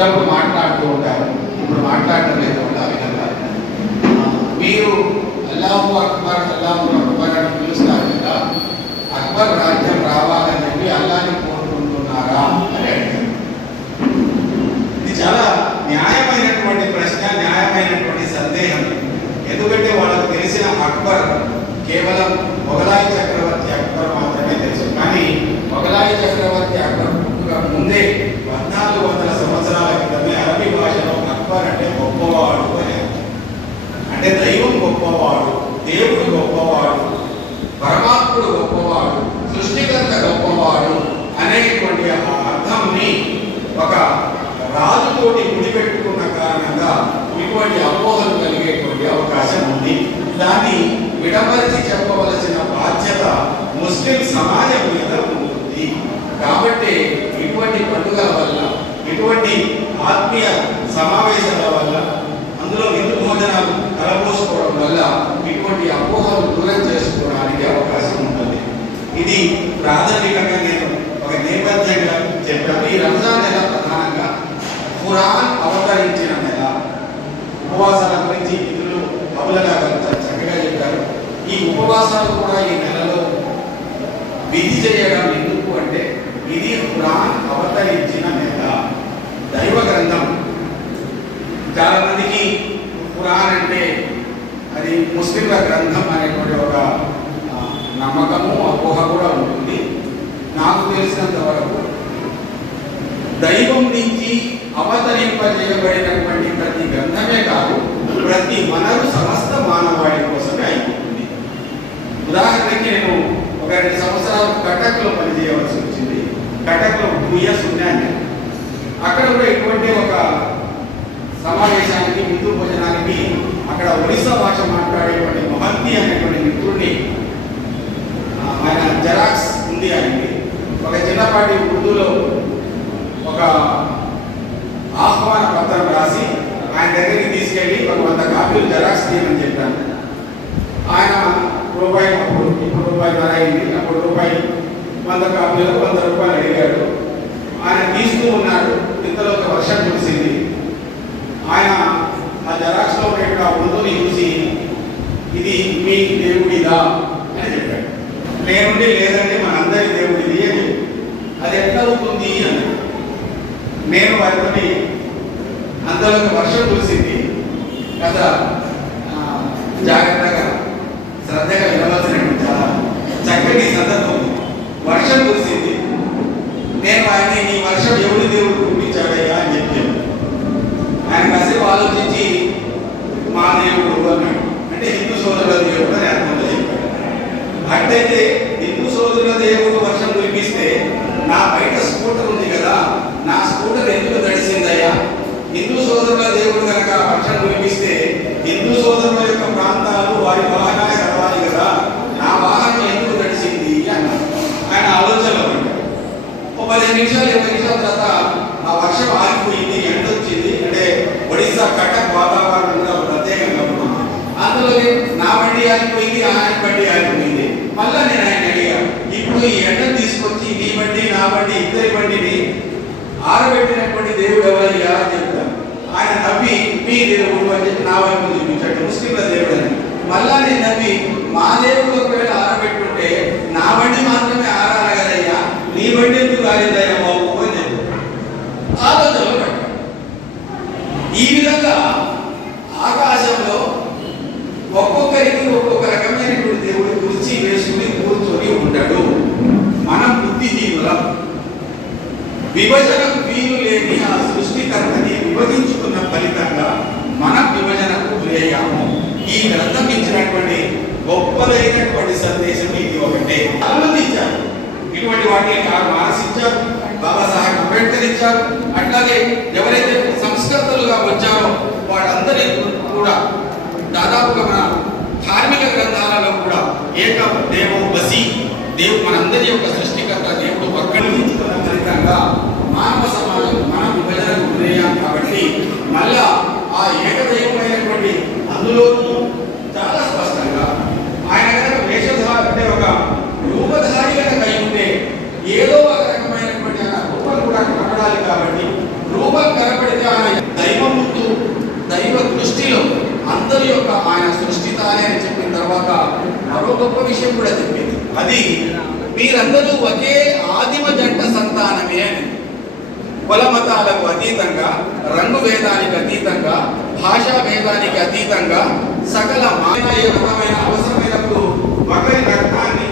అప్పుడప్పుడు మాట్లాడుతూ ఉంటారు, ఇప్పుడు మాట్లాడటం లేదు. ఆ విధంగా మీరు అల్లాహు అక్బర్ అల్లాహు అక్బర్ అని పిలుస్తారు కదా, అక్బర్ రాజ్యం రావాలని చెప్పి అల్లాని కోరుకుంటున్నారా అని అడిగారు. ఇది చాలా న్యాయమైనటువంటి ప్రశ్న, న్యాయమైనటువంటి సందేహం. ఎందుకంటే వాళ్ళకు తెలిసిన అక్బర్ కేవలం మొఘలాయి చక్రవర్తి అక్బర్ మాత్రమే తెలుసు. కానీ మొఘలాయి చక్రవర్తి అక్బర్ ముందే 1400 సంవత్సరాల క్రితమే అరబీ భాషలో అక్బర్ అంటే గొప్పవాడు అని, అంటే దైవం గొప్పవాడు, దేవుడు గొప్పవాడు, పరమాత్ముడు గొప్పవాడు, సృష్టికర్త గొప్పవాడు అనేటువంటి ఆ అర్థంని ఒక రాజుతోటి ముడిపెట్టుకున్న కారణంగా ఇటువంటి అపోహలు కలిగేటువంటి అవకాశం ఉంది. దాన్ని విడమరిచి చెప్పవలసిన బాధ్యత ముస్లిం సమాజం మీద ఉంటుంది. కాబట్టి ఇటువంటి పండుగల వల్ల, ఇటువంటి ఆత్మీయ సమావేశాల వల్ల, అందులో విందు భోజనాలు కలబోసుకోవడం వల్ల ఇటువంటి అపోహలు దూరం చేసుకోవడానికి అవకాశం ఉంటుంది. ఇది ప్రాథమికంగా నేను ఒక నేపథ్యంగా చెప్పాను. ఈ రంజాన్ నెల ప్రధానంగా ఖురాన్ అవతరించిన నెల. ఉపవాసాల గురించి మిత్రులు అబులగా చక్కగా చెప్పారు. ఈ ఉపవాసాలు కూడా ఈ నెలలో విధి చేయడం ఎందుకు అంటే, ఇది ఖురాన్ అవతరించిన నెల, దైవ గ్రంథం. చాలా మందికి ఖురాన్ అంటే అది ముస్లింల గ్రంథం అనేటువంటి ఒక నమ్మకము, అపోహ కూడా ఉంటుంది. నాకు తెలిసినంత వరకు దైవం నుంచి అవతరింపజేయబడినటువంటి ప్రతి గ్రంథమే కాదు, ప్రతి వనరు సమస్త మానవాళి కోసమే అయిపోతుంది. ఉదాహరణకి నేను ఒక 2 సంవత్సరాలు కటక్లో పనిచేయవలసి వచ్చింది. కటక్లో 2 years ఉన్నాను. అక్కడ కూడా ఇటువంటి ఒక సమావేశానికి, విందు భోజనానికి అక్కడ ఒడిస్సా భాష మాట్లాడేటువంటి మహంతి అనేటువంటి మిత్రుడిని, ఆయన జెరాక్స్ ఉంది ఆయనకి, ఒక చిన్నపాటి ఉర్దూలో ఒక ఆహ్వాన పత్రం రాసి ఆయన దగ్గరికి తీసుకెళ్ళి ఒక 100 కాపీలు జెరాక్స్ తీయమని చెప్పాను. ఆయన రూపాయి, ఇప్పుడు రూపాయి ధర అయింది, అప్పుడు రూపాయి 100 కాపీలకు 100 రూపాయలు అడిగాడు. ఆయన తీస్తూ ఉన్నాడు. ఇంతలో ఒక వర్షం కురిసింది. ఆయన ఆ జెరాక్స్లో ఉన్న ఉర్దూని చూసి, ఇది మీ దేవుడిదా అని చెప్పాడు. నేనుండి లేదండి మనందరి దేవుడిది అని. అది ఎట్లా అవుతుంది అని నేను వారితోని, అందులో వర్షం కురిసింది కదా, జాగ్రత్తగా శ్రద్ధగా వినవలసినటువంటి చాలా చక్కటి సందర్భం. వర్షం కురిసింది. నేను ఆయన్ని, నీ వర్షం ఎవరి దేవుడు కురిపించాడయ్యా అని చెప్పాను. ఆయన కాసేపు ఆలోచించి, మా దేవుడు అన్నాడు. అంటే హిందూ సోదరుల దేవుడు అని అర్థంలో చెప్పాడు. అట్లయితే హిందూ సోదరుల దేవుడు వర్షం కురిపిస్తే నా బయట స్కూటర్ ఉంది కదా, నా స్కూటర్ ఎందుకు తడిసిందయ్యా? హిందూ సోదరుల దేవుడు కనుక వర్షం కురిపిస్తే హిందూ సోదరుల యొక్క ప్రాంతాలు వారి వాహనాలే నడవాలి కదా, నా వాహనం ఎందుకు తడిసింది అన్నారు. ఆయన ఆలోచనలో పడ్డాడు. ఒక 15 నిమిషాలు 20 నిమిషాల తర్వాత ఆ వర్షం ఆగిపోయింది, ఎండ వచ్చింది. అంటే ఒడిస్సా కటక్ వాతావరణం కూడా ప్రత్యేకంగా ఉంటుంది. అందులో నా బండి ఆగిపోయింది, ఆయన బండి ఆగిపోయింది. మళ్ళా నేను ఆయన అడిగాను, ఇప్పుడు ఈ ఎండను తీసుకొచ్చి నీ బండి నా బండి ఇద్దరి బండిని ఆరబెట్టినటువంటి దేవుడు ఎవరయ్యా అని చెప్తాను. ఆయన నవ్వి, మీ దేవుడు అని చెప్పి నా వైపు చూపించాడు, ముస్లింల దేవుడు అని. మళ్ళా నేను నవ్వి, మా దేవుడు ఒకవేళ ఆరబెట్టుంటే నా బండి మాత్రమే ఆరాలి కదయ్యా, నీ బండి ఎందుకు ఆరిందయ్యా బాబు అని చెప్పి ఆలోచనలో పడ్డాడు. ఈ విధంగా ఆకాశంలో ఒక్కొక్కరికి ఒక్కొక్క రకమైనటువంటి దేవుడు కుర్చీ వేసుకుని కూర్చొని ఉంటాడు. మనం బుద్ధిజీవులం. విభజనకు వీలు లేని ఆ సృష్టికర్తని విభజించుకున్న ఫలితంగా మనం విభజనకు గురయ్యాము. ఈ గ్రంథం ఇచ్చినటువంటి గొప్పదైనటువంటి సందేశం ఇది ఒకటే. ఆనందించారు ఇటువంటి వాటిని మానసించారు, బాబాసాహెబ్ అంబేద్కర్ ఇచ్చారు. అట్లాగే ఎవరైతే సంస్కర్తలుగా వచ్చారో వాళ్ళందరి కూడా దాదాపుగా మన ధార్మిక గ్రంథాలలో కూడా ఏక దేవో బసి, దేవుడు మనందరి యొక్క సృష్టికర్త దేవుడు పక్కన ఉంచుకున్న ఫలితంగా మానవ సమాజం మనం విభజనకు గురయ్యాం. కాబట్టి మళ్ళా ఆ ఏకదైవమైనటువంటి అందులోనూ చాలా స్పష్టంగా ఆయన కనుక వేషధారి అంటే ఒక రూపధారి కనుక అయి ఉంటే ఏదో ఒక రకమైనటువంటి రూపం కూడా కనపడాలి. కాబట్టి రూపం కనపడితే తర్వాత మరో గొప్ప విషయం కూడా చెప్పింది. అది మీరందరూ ఒకే ఆదిమ జంట సంతానమే అని. కుల మతాలకు అతీతంగా, రంగు భేదానికి అతీతంగా, భాషా భేదానికి అతీతంగా సకల మానవ ఏ విధమైన అవసరమైనప్పుడు ఒకరి రక్తాన్ని